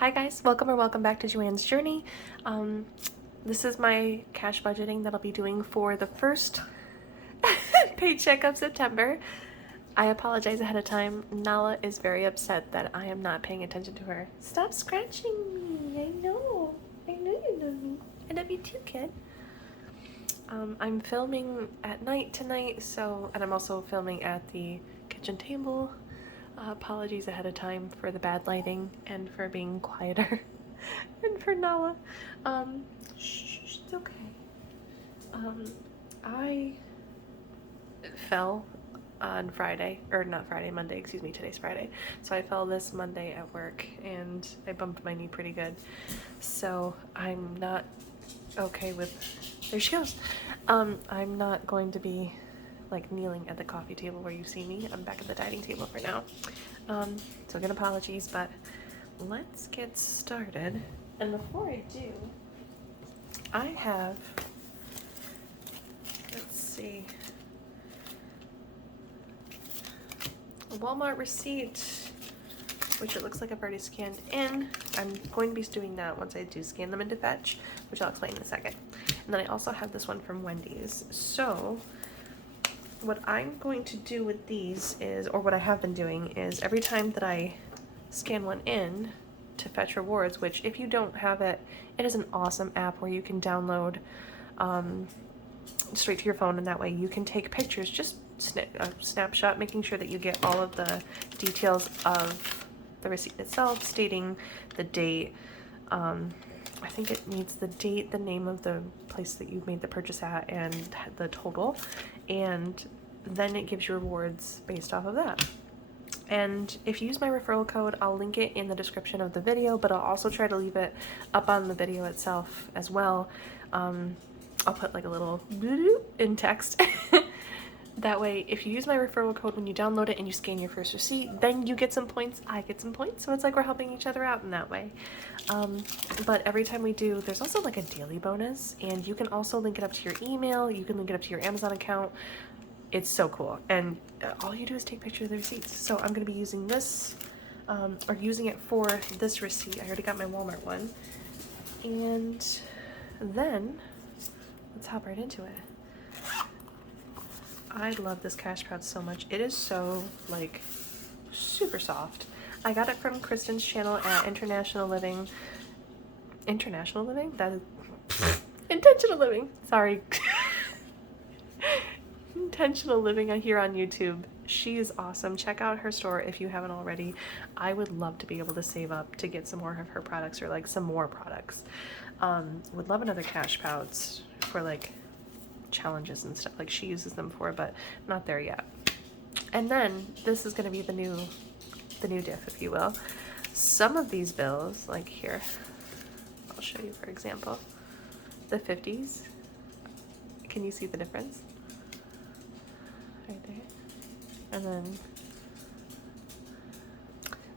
Hi guys, welcome back to Joanne's Journey. This is my cash budgeting that I'll be doing for the first paycheck of September. I apologize ahead of time. Nala is very upset that I am not paying attention to her. Stop scratching me. I know you love me. I love you too, kid. I'm filming at night tonight, and I'm also filming at the kitchen table. Apologies ahead of time for the bad lighting and for being quieter and for Nala. Shh, it's okay. I fell on Friday, or not Friday, Monday, excuse me, today's Friday. So I fell this Monday at work and I bumped my knee pretty good. So I'm not okay with, there she goes. I'm not going to be like kneeling at the coffee table where you see me. I'm back at the dining table for now. So again, apologies, but let's get started. And before I do, I have, let's see, a Walmart receipt, which it looks like I've already scanned in. I'm going to be doing that once I do scan them into Fetch, which I'll explain in a second. And then I also have this one from Wendy's. So what I'm going to do with these is, or what I have been doing is, every time that I scan one in to Fetch Rewards, which if you don't have it, it is an awesome app where you can download straight to your phone, and that way you can take pictures, just a snapshot, making sure that you get all of the details of the receipt itself, stating the date. I think it needs the date, the name of the place that you made the purchase at, and the total, and then it gives you rewards based off of that. And if you use my referral code, I'll link it in the description of the video, but I'll also try to leave it up on the video itself as well. I'll put like a little in text. That way, if you use my referral code when you download it and you scan your first receipt, then you get some points, I get some points, so it's like we're helping each other out in that way. But every time we do, there's also like a daily bonus, and you can also link it up to your email, you can link it up to your Amazon account. It's so cool, and all you do is take pictures of the receipts. So I'm going to be using this, or using it for this receipt. I already got my Walmart one. And then, let's hop right into it. I love this cash pouch so much. It is so, like, super soft. I got it from Kristen's channel at International Living. International Living? That is... Intentional Living. Sorry. Intentional Living here on YouTube. She is awesome. Check out her store if you haven't already. I would love to be able to save up to get some more of her products, or like some more products. Would love another cash pouch for like challenges and stuff like she uses them for, but not there yet. And then this is going to be the new diff, if you will. Some of these bills, like here, I'll show you for example, the 50s. Can you see the difference? Right there. And then,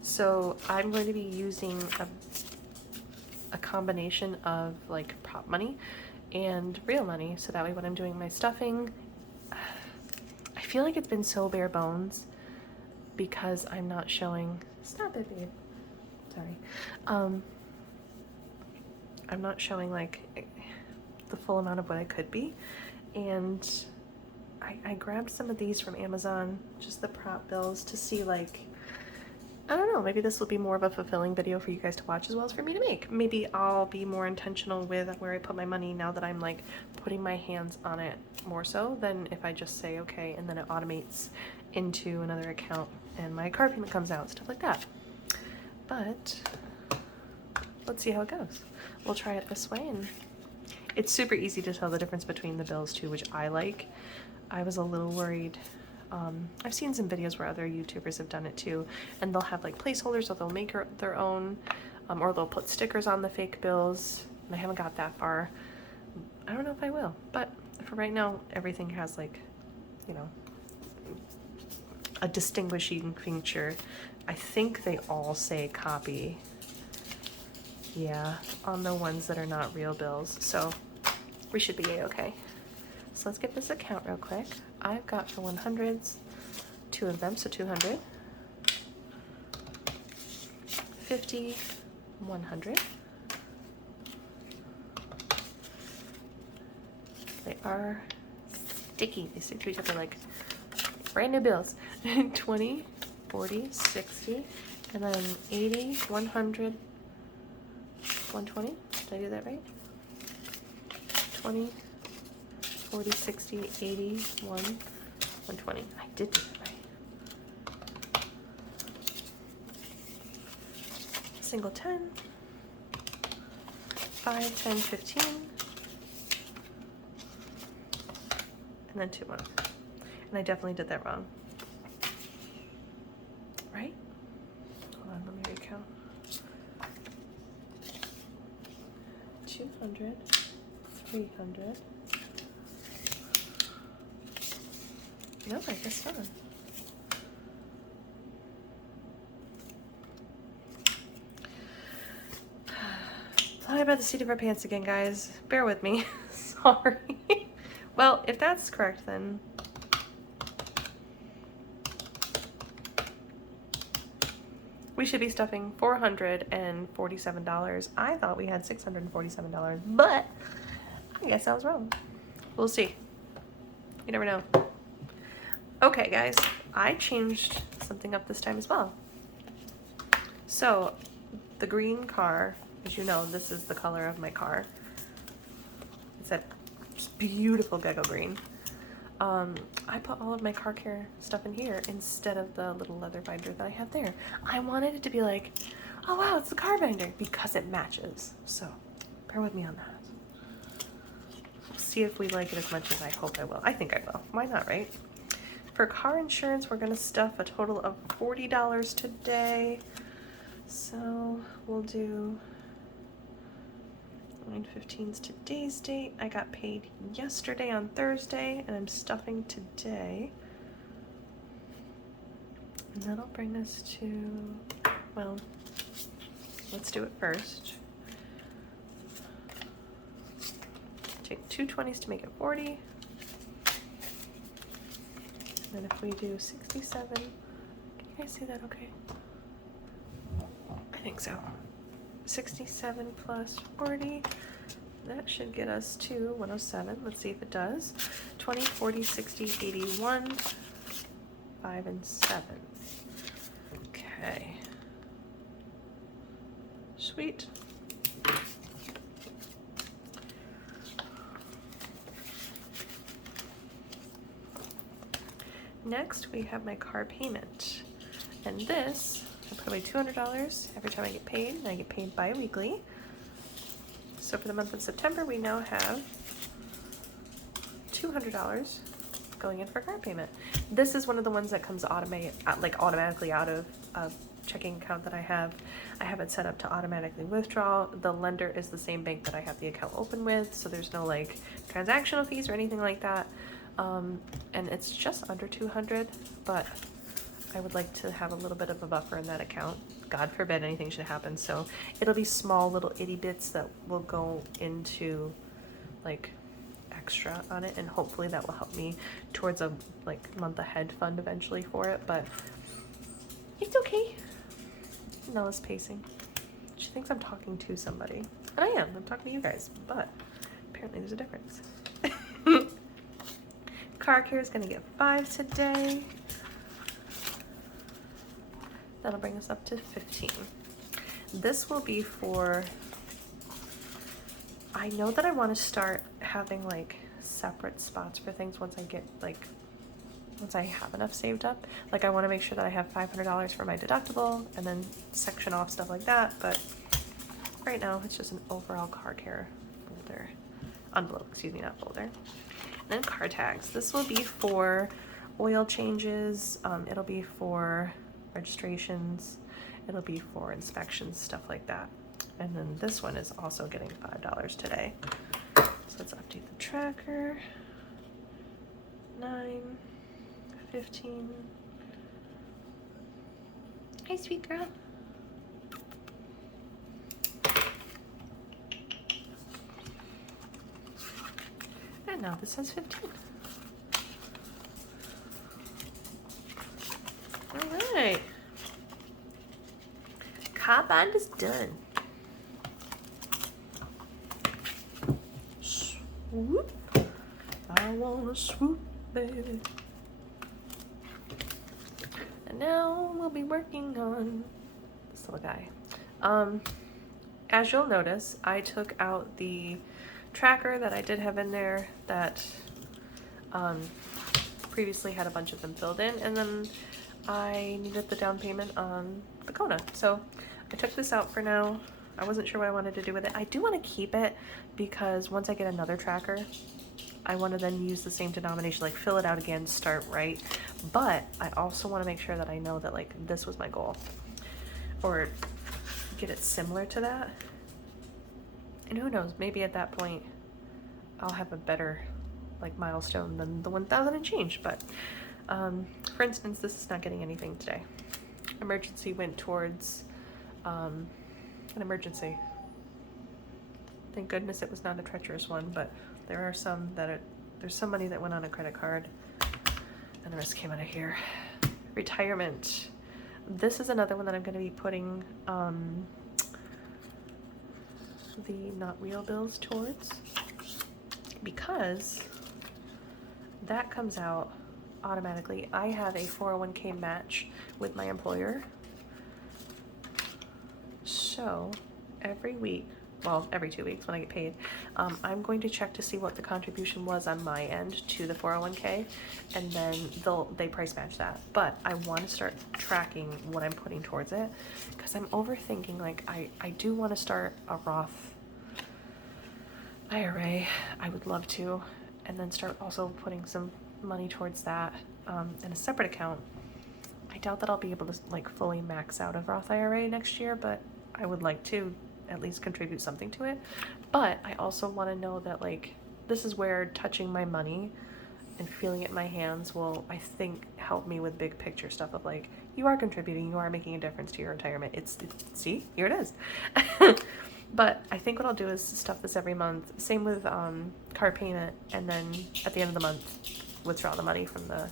so I'm going to be using a combination of like prop money and real money, so that way when I'm doing my stuffing, I feel like it's been so bare bones because I'm not showing, stop it babe, sorry, I'm not showing like the full amount of what I could be. And I grabbed some of these from Amazon, just the prop bills, to see like, I don't know, maybe this will be more of a fulfilling video for you guys to watch as well as for me to make. Maybe I'll be more intentional with where I put my money now that I'm like putting my hands on it more so than if I just say okay and then it automates into another account and my card payment comes out, stuff like that. But let's see how it goes. We'll try it this way, and it's super easy to tell the difference between the bills too, which I like. I was a little worried. I've seen some videos where other YouTubers have done it too, and they'll have like placeholders, or they'll make their own, or they'll put stickers on the fake bills, and I haven't got that far. I don't know if I will, but for right now, everything has like, you know, a distinguishing feature. I think they all say copy, yeah, on the ones that are not real bills, so we should be a-okay. So let's get this account real quick. I've got for 100s, 2 of them, so 200, 50, 100. They are sticky. They stick to each other like brand new bills. 20, 40, 60, and then 80, 100, 120. Did I do that right? 20, 40, 60, 80, 120. I did do that right. Single 10, 5, 10, 15, and then 2 more. And I definitely did that wrong. Right? Hold on, let me recount. 200, 300. No, I guess not. Flying by the seat of our pants again, guys. Bear with me. Sorry. Well, if that's correct, then we should be stuffing $447. I thought we had $647, but I guess I was wrong. We'll see. You never know. Okay, guys, I changed something up this time as well. So, the green car, as you know, this is the color of my car. It's that beautiful gecko green. I put all of my car care stuff in here instead of the little leather binder that I have there. I wanted it to be like, oh wow, it's the car binder, because it matches. So, bear with me on that. We'll see if we like it as much as I hope I will. I think I will. Why not, right? For car insurance, we're going to stuff a total of $40 today. So we'll do 9/15's today's date. I got paid yesterday on Thursday, and I'm stuffing today. And that'll bring us to, well, let's do it first. Take 2 20s to make it 40. And then if we do 67, can you guys see that okay? I think so. 67 plus 40, that should get us to 107. Let's see if it does. 20, 40, 60, 81, 5, and 7. Okay. Sweet. Next, we have my car payment. And this, I put away $200 every time I get paid, and I get paid bi-weekly. So for the month of September, we now have $200 going in for car payment. This is one of the ones that comes automatically out of a checking account that I have. I have it set up to automatically withdraw. The lender is the same bank that I have the account open with, so there's no like transactional fees or anything like that. And it's just under 200, but I would like to have a little bit of a buffer in that account. God forbid anything should happen. So it'll be small little itty bits that will go into like extra on it, and hopefully that will help me towards a like month ahead fund eventually for it. But it's okay. Nella's pacing. She thinks I'm talking to somebody, and I am. I'm talking to you guys, but apparently there's a difference. Car care is gonna get 5 today. That'll bring us up to 15. This will be for, I know that I want to start having like separate spots for things once I have enough saved up. Like I want to make sure that I have $500 for my deductible and then section off stuff like that. But right now it's just an overall car care folder, envelope, excuse me, not folder. And then car tags. This will be for oil changes. It'll be for registrations, it'll be for inspections, stuff like that. And then this one is also getting $5 today. So let's update the tracker. 9, 15. Hi, sweet girl. And now this says 15. All right. Car bond is done. Whoop. I wanna swoop, baby. And now we'll be working on this little guy. As you'll notice, I took out the tracker that I did have in there that previously had a bunch of them filled in, and then I needed the down payment on the Kona. So I took this out for now. I wasn't sure what I wanted to do with it. I do want to keep it because once I get another tracker, I want to then use the same denomination, like fill it out again, start right. But I also want to make sure that I know that like this was my goal, or get it similar to that. And who knows, maybe at that point I'll have a better like milestone than the 1,000 and change. But for instance, this is not getting anything today. Emergency went towards an emergency. Thank goodness it was not a treacherous one, but there are some that there's some money that went on a credit card and the rest came out of here. Retirement. This is another one that I'm going to be putting the not real bills towards, because that comes out automatically. I have a 401k match with my employer, so every week, well, every 2 weeks when I get paid, I'm going to check to see what the contribution was on my end to the 401k, and then they price match that. But I want to start tracking what I'm putting towards it, because I'm overthinking, like I do want to start a Roth IRA. I would love to, and then start also putting some money towards that in a separate account. I doubt that I'll be able to like fully max out a Roth IRA next year, but I would like to at least contribute something to it. But I also want to know that like this is where touching my money and feeling it in my hands will, I think, help me with big picture stuff of like, you are contributing, you are making a difference to your retirement. It's see, here it is. But I think what I'll do is stuff this every month. Same with car payment, and then at the end of the month, withdraw the money from the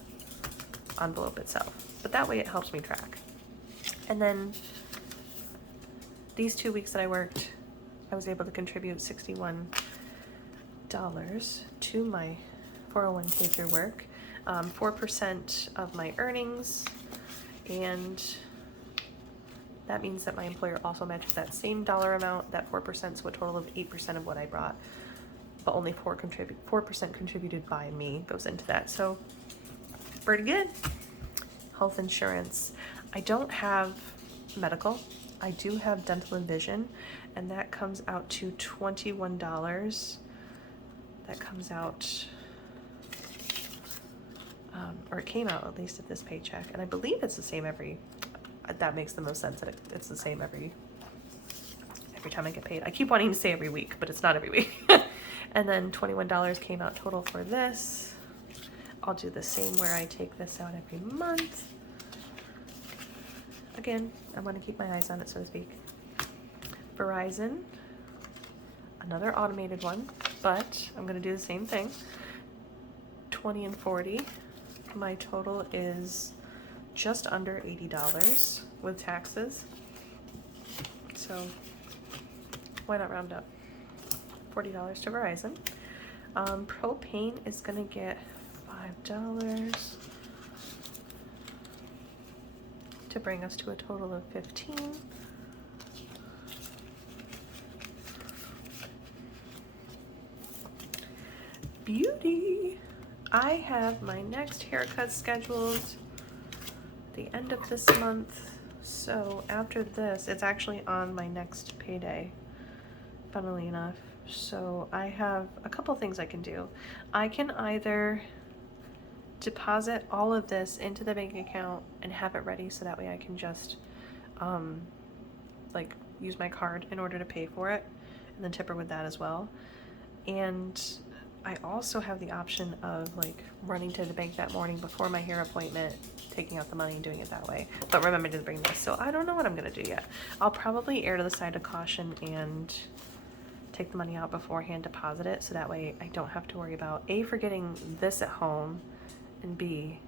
envelope itself. But that way it helps me track. And then these 2 weeks that I worked, I was able to contribute $61 to my 401k through work, 4% of my earnings, and that means that my employer also matches that same dollar amount, that 4%, so a total of 8% of what I brought, but only 4% contributed by me goes into that. So pretty good. Health insurance. I don't have medical. I do have dental and vision, and that comes out to $21. That comes out, or it came out at least at this paycheck, and I believe it's the same every. That makes the most sense that it's the same every time I get paid. I keep wanting to say every week, but it's not every week. And then $21 came out total for this. I'll do the same where I take this out every month. Again, I'm going to keep my eyes on it, so to speak. Verizon, another automated one, but I'm going to do the same thing. 20 and 40. My total is just under $80 with taxes. So why not round up? $40 to Verizon. Propane is going to get $5 to bring us to a total of $15. Beauty. I have my next haircut scheduled the end of this month, so after this, it's actually on my next payday, funnily enough. So I have a couple things I can do. I can either deposit all of this into the bank account and have it ready so that way I can just like use my card in order to pay for it, and then tip her with that as well. And I also have the option of like running to the bank that morning before my hair appointment, taking out the money and doing it that way. But remember to bring this, so I don't know what I'm gonna do yet. I'll probably err to the side of caution and take the money out beforehand, deposit it, so that way I don't have to worry about A, forgetting this at home, and B,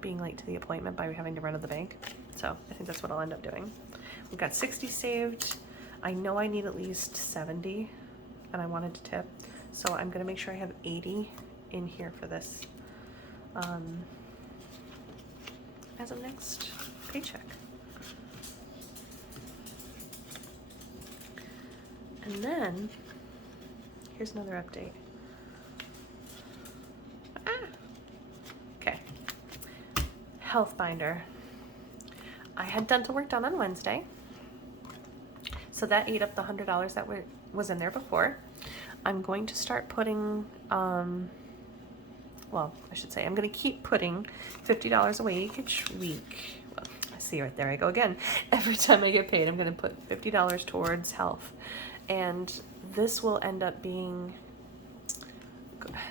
being late to the appointment by having to run to the bank. So I think that's what I'll end up doing. We've got 60 saved. I know I need at least 70, and I wanted to tip. So I'm gonna make sure I have 80 in here for this as of next paycheck. And then here's another update. Okay, health binder. I had dental work done on Wednesday, so that ate up the $100 that was in there before. I'm going to start putting, well, I should say, I'm going to keep putting $50 away each week. Well, I see right there, I go again. Every time I get paid, I'm going to put $50 towards health. And this will end up being,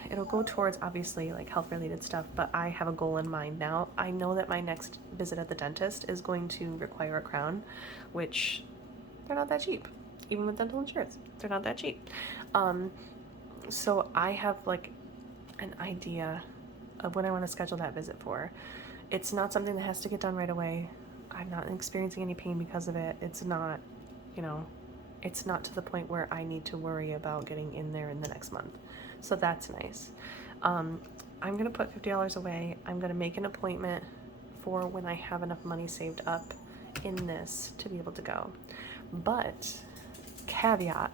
it'll go towards obviously like health related stuff, but I have a goal in mind now. I know that my next visit at the dentist is going to require a crown, which they're not that cheap. Even with dental insurance, they're not that cheap. So I have like an idea of when I want to schedule that visit for. It's not something that has to get done right away. I'm not experiencing any pain because of it. It's not, you know, it's not to the point where I need to worry about getting in there in the next month. So that's nice. I'm going to put $50 away. I'm going to make an appointment for when I have enough money saved up in this to be able to go. But caveat,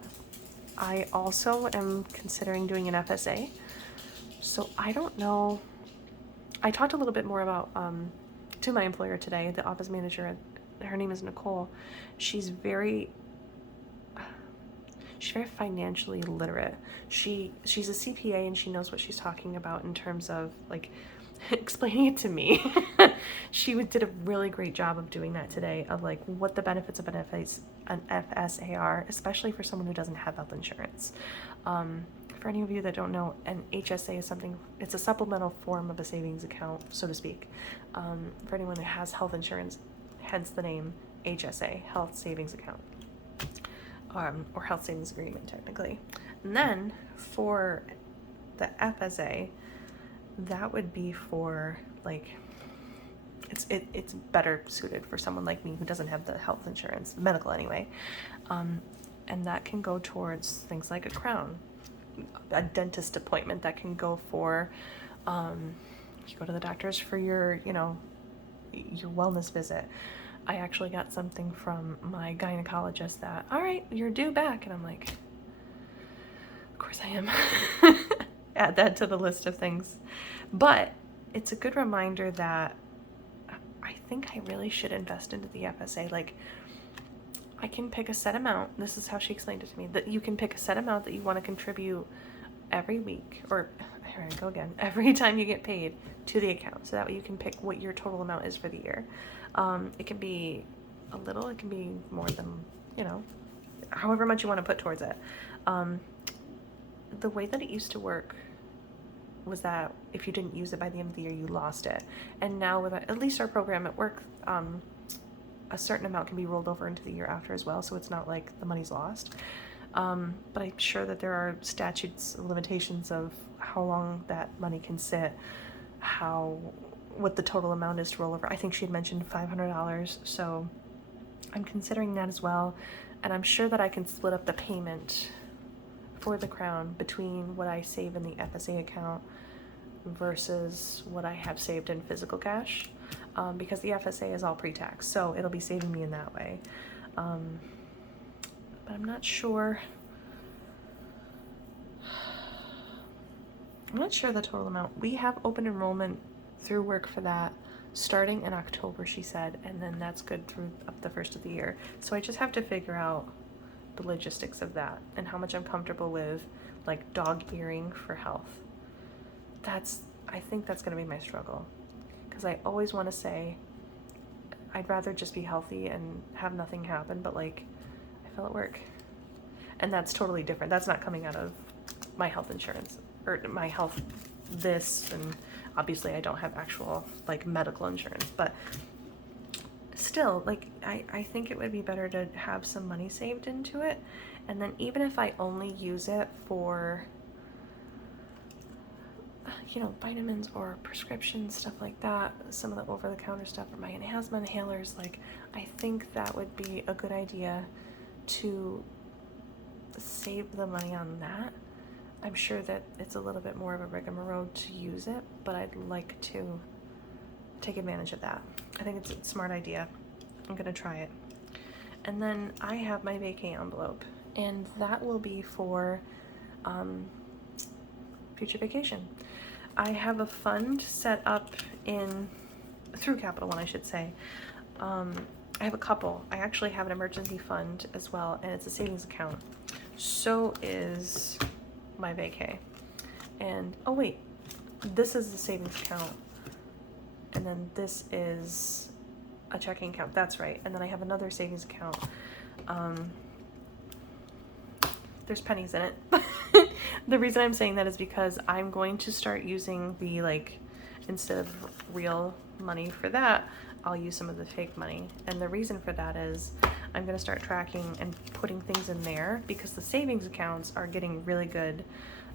I also am considering doing an FSA. So I don't know. I talked a little bit more about to my employer today, the office manager. Her name is Nicole. She's very financially literate. She's a CPA and she knows what she's talking about in terms of like explaining it to me. She did a really great job of doing that today, of like what the benefits of an FSA are, especially for someone who doesn't have health insurance. For any of you that don't know, an HSA is something, it's a supplemental form of a savings account, so to speak. For anyone that has health insurance, hence the name HSA, Health Savings Account. Or Health Savings Agreement, technically. And then for the FSA, that would be for like, it's better suited for someone like me who doesn't have the health insurance, medical anyway. And that can go towards things like a crown, a dentist appointment. That can go for, you go to the doctors for your, you know, your wellness visit. I actually got something from my gynecologist that, all right, you're due back. And I'm like, of course I am. Add that to the list of things. But it's a good reminder that I think I really should invest into the FSA. Like, I can pick a set amount. This is how she explained it to me, that you can pick a set amount that you want to contribute every week, or here I go again, every time you get paid to the account. So that way you can pick what your total amount is for the year. It can be a little, it can be more than, you know, however much you want to put towards it. The way that it used to work was that if you didn't use it by the end of the year, you lost it. And now with at least our program at work, a certain amount can be rolled over into the year after as well. So it's not like the money's lost. But I'm sure that there are statutes, limitations of how long that money can sit, what the total amount is to roll over. I think she had mentioned $500. So I'm considering that as well. And I'm sure that I can split up the payment for the crown between what I save in the FSA account versus what I have saved in physical cash, because the FSA is all pre-tax, so it'll be saving me in that way. But I'm not sure. I'm not sure the total amount. We have open enrollment through work for that starting in October, she said, and then that's good through up the first of the year. So I just have to figure out the logistics of that and how much I'm comfortable with, like dog earing for health. I think that's going to be my struggle, because I always want to say I'd rather just be healthy and have nothing happen, but like I feel at work, and that's totally different. That's not coming out of my health insurance or my health and obviously I don't have actual like medical insurance, but still, like I think it would be better to have some money saved into it. And then even if I only use it for, you know, vitamins or prescriptions, stuff like that, some of the over-the-counter stuff, or my asthma inhalers, like I think that would be a good idea to save the money on that. I'm sure that it's a little bit more of a rigmarole to use it, but I'd like to take advantage of that. I think it's a smart idea. I'm gonna try it. And then I have my vacay envelope, and that will be for future vacation. I have a fund set up through Capital One, I should say. I have a couple. I actually have an emergency fund as well, and it's a savings account. So is my vacay. And oh wait, this is the savings account, and then this is a checking account. That's right. And then I have another savings account. There's pennies in it. The reason I'm saying that is because I'm going to start using the, like, instead of real money for that, I'll use some of the fake money. And the reason for that is I'm going to start tracking and putting things in there because the savings accounts are getting really good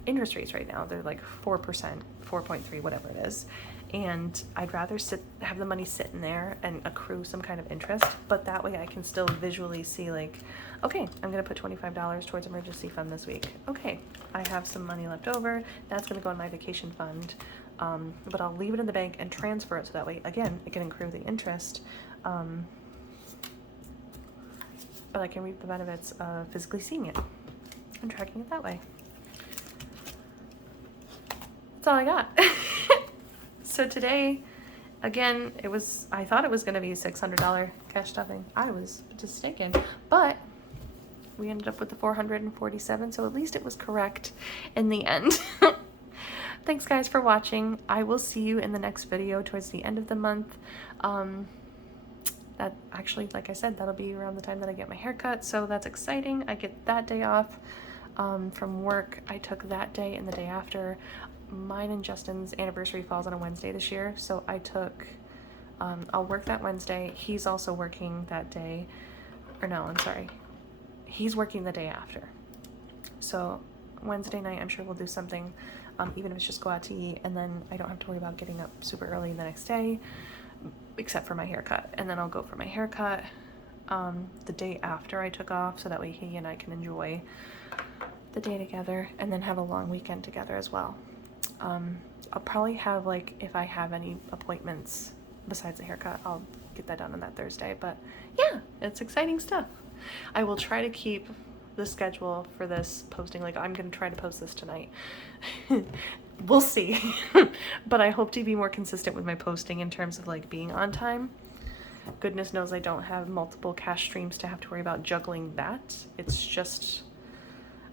interest rates right now. They're like 4%, 4.3, whatever it is. And I'd rather have the money sit in there and accrue some kind of interest, but that way I can still visually see, like, okay, I'm gonna put $25 towards emergency fund this week. Okay, I have some money left over. That's gonna go in my vacation fund, but I'll leave it in the bank and transfer it so that way, again, it can accrue the interest, but I can reap the benefits of physically seeing it and tracking it that way. That's all I got. So today, again, I thought it was going to be $600 cash stuffing. I was mistaken, but we ended up with the 447, so at least it was correct in the end. Thanks guys for watching. I will see you in the next video towards the end of the month. That actually, like I said, that'll be around the time that I get my haircut, so that's exciting. I get that day off from work. I took that day and the day after. Mine and Justin's anniversary falls on a Wednesday this year, so I took, I'll work that Wednesday. He's also working that day, or no, I'm sorry. He's working the day after. So Wednesday night, I'm sure we'll do something, even if it's just go out to eat, and then I don't have to worry about getting up super early the next day, except for my haircut. And then I'll go for my haircut the day after I took off, so that way he and I can enjoy the day together and then have a long weekend together as well. I'll probably have, like, if I have any appointments besides the haircut, I'll get that done on that Thursday. But yeah, it's exciting stuff. I will try to keep the schedule for this posting. Like, I'm gonna try to post this tonight. We'll see. But I hope to be more consistent with my posting in terms of, like, being on time. Goodness knows I don't have multiple cash streams to have to worry about juggling that. It's just,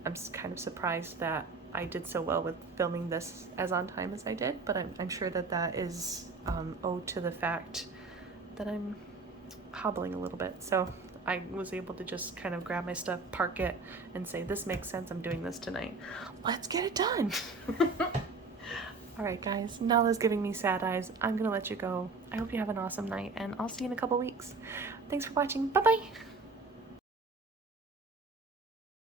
I'm kind of surprised that I did so well with filming this as on time as I did, but I'm sure that that is owed to the fact that I'm hobbling a little bit. So I was able to just kind of grab my stuff, park it, and say, this makes sense, I'm doing this tonight. Let's get it done. All right, guys, Nala's giving me sad eyes. I'm gonna let you go. I hope you have an awesome night, and I'll see you in a couple weeks. Thanks for watching. Bye-bye.